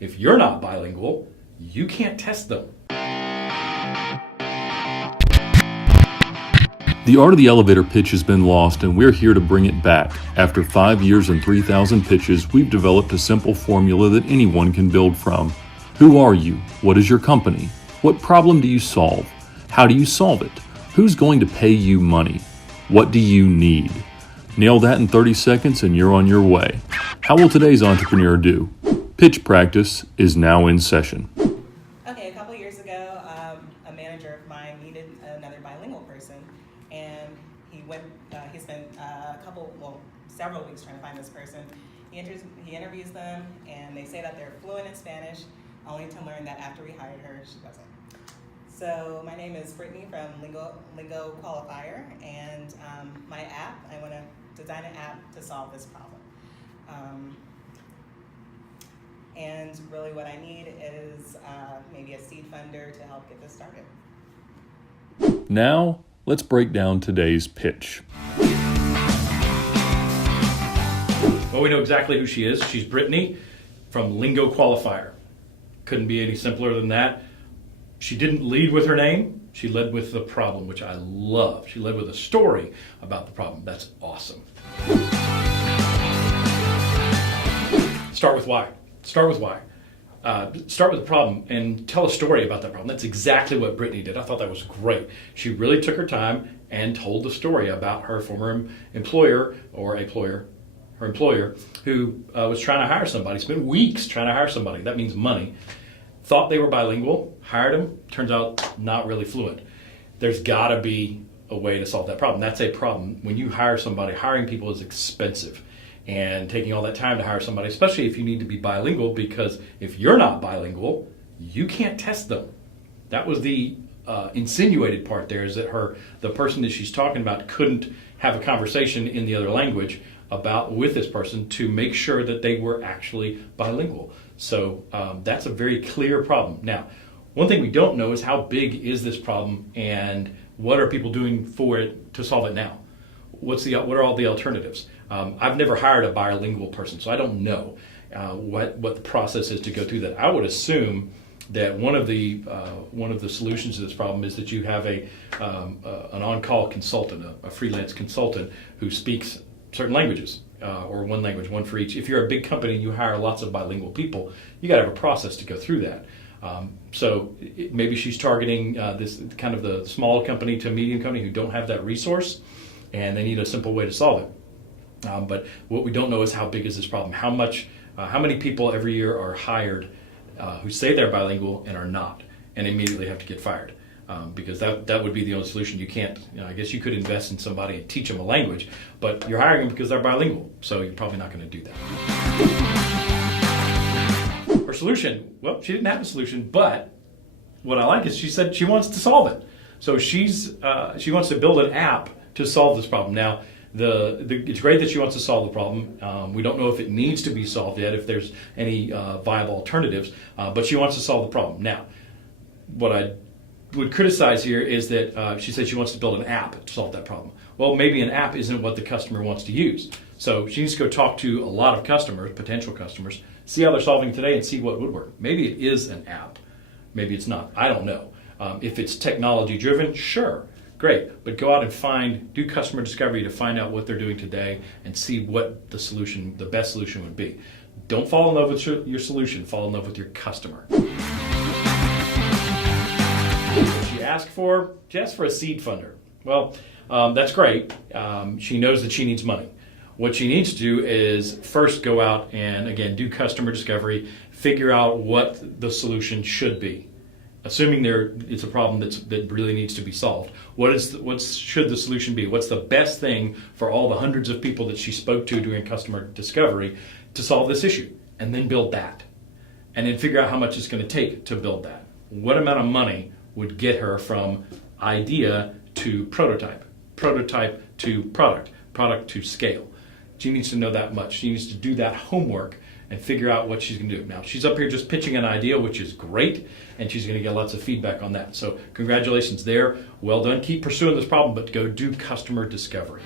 If you're not bilingual, you can't test them. The art of the elevator pitch has been lost, and we're here to bring it back. After 5 years and 3,000 pitches, we've developed a simple formula that anyone can build from. Who are you? What is your company? What problem do you solve? How do you solve it? Who's going to pay you money? What do you need? Nail that in 30 seconds and you're on your way. How will today's entrepreneur do? Pitch practice is now in session. Okay, a couple years ago, a manager of mine needed another bilingual person, and he spent several weeks trying to find this person. He interviews them, and they say that they're fluent in Spanish, only to learn that after we hired her, she wasn't. So my name is Brittany from Lingo Qualifier, and my app, I want to design an app to solve this problem. And really what I need is maybe a seed funder to help get this started. Now, let's break down today's pitch. Well, we know exactly who she is. She's Brittany from Lingo Qualifier. Couldn't be any simpler than that. She didn't lead with her name. She led with the problem, which I love. She led with a story about the problem. That's awesome. Start with why. Start with why. Start with the problem and tell a story about that problem. That's exactly what Brittany did. I thought that was great. She really took her time and told the story about her former employer her employer who was trying to hire somebody, spent weeks trying to hire somebody. That means money. Thought they were bilingual, hired them, turns out not really fluent. There's got to be a way to solve that problem. That's a problem. When you hire somebody, hiring people is expensive. And taking all that time to hire somebody, especially if you need to be bilingual, because if you're not bilingual, you can't test them. That was the insinuated part there, is that the person that she's talking about couldn't have a conversation in the other language with this person to make sure that they were actually bilingual. So that's a very clear problem. Now, one thing we don't know is how big is this problem and what are people doing for it to solve it now? What are all the alternatives? I've never hired a bilingual person, so I don't know what the process is to go through that. I would assume that one of the solutions to this problem is that you have an on-call consultant, a freelance consultant who speaks certain languages, or one language, one for each. If you're a big company and you hire lots of bilingual people, you got to have a process to go through that. Maybe she's targeting this kind of the small company to medium company who don't have that resource, and they need a simple way to solve it. But what we don't know is how big is this problem? How many people every year are hired who say they're bilingual and are not, and immediately have to get fired? Because that would be the only solution. You can't. I guess you could invest in somebody and teach them a language, but you're hiring them because they're bilingual, so you're probably not going to do that. Her solution? Well, she didn't have a solution, but what I like is she said she wants to solve it. So she wants to build an app to solve this problem. Now, it's great that she wants to solve the problem. We don't know if it needs to be solved yet, if there's any viable alternatives, but she wants to solve the problem. Now, what I would criticize here is that she says she wants to build an app to solve that problem. Well, maybe an app isn't what the customer wants to use. So she needs to go talk to a lot of customers, potential customers, see how they're solving today and see what would work. Maybe it is an app. Maybe it's not. I don't know. If it's technology driven, sure. Great, but go out and do customer discovery to find out what they're doing today and see what the best solution would be. Don't fall in love with your solution, fall in love with your customer. What she asked for a seed funder. Well, that's great. She knows that she needs money. What she needs to do is first go out and, again, do customer discovery, figure out what the solution should be. Assuming it's a problem that really needs to be solved, what should the solution be? What's the best thing for all the hundreds of people that she spoke to during customer discovery to solve this issue? And then build that. And then figure out how much it's going to take to build that. What amount of money would get her from idea to prototype to product to scale? She needs to know that much. She needs to do that homework and figure out what she's going to do. Now, she's up here just pitching an idea, which is great, and she's going to get lots of feedback on that. So congratulations there. Well done. Keep pursuing this problem, but go do customer discovery.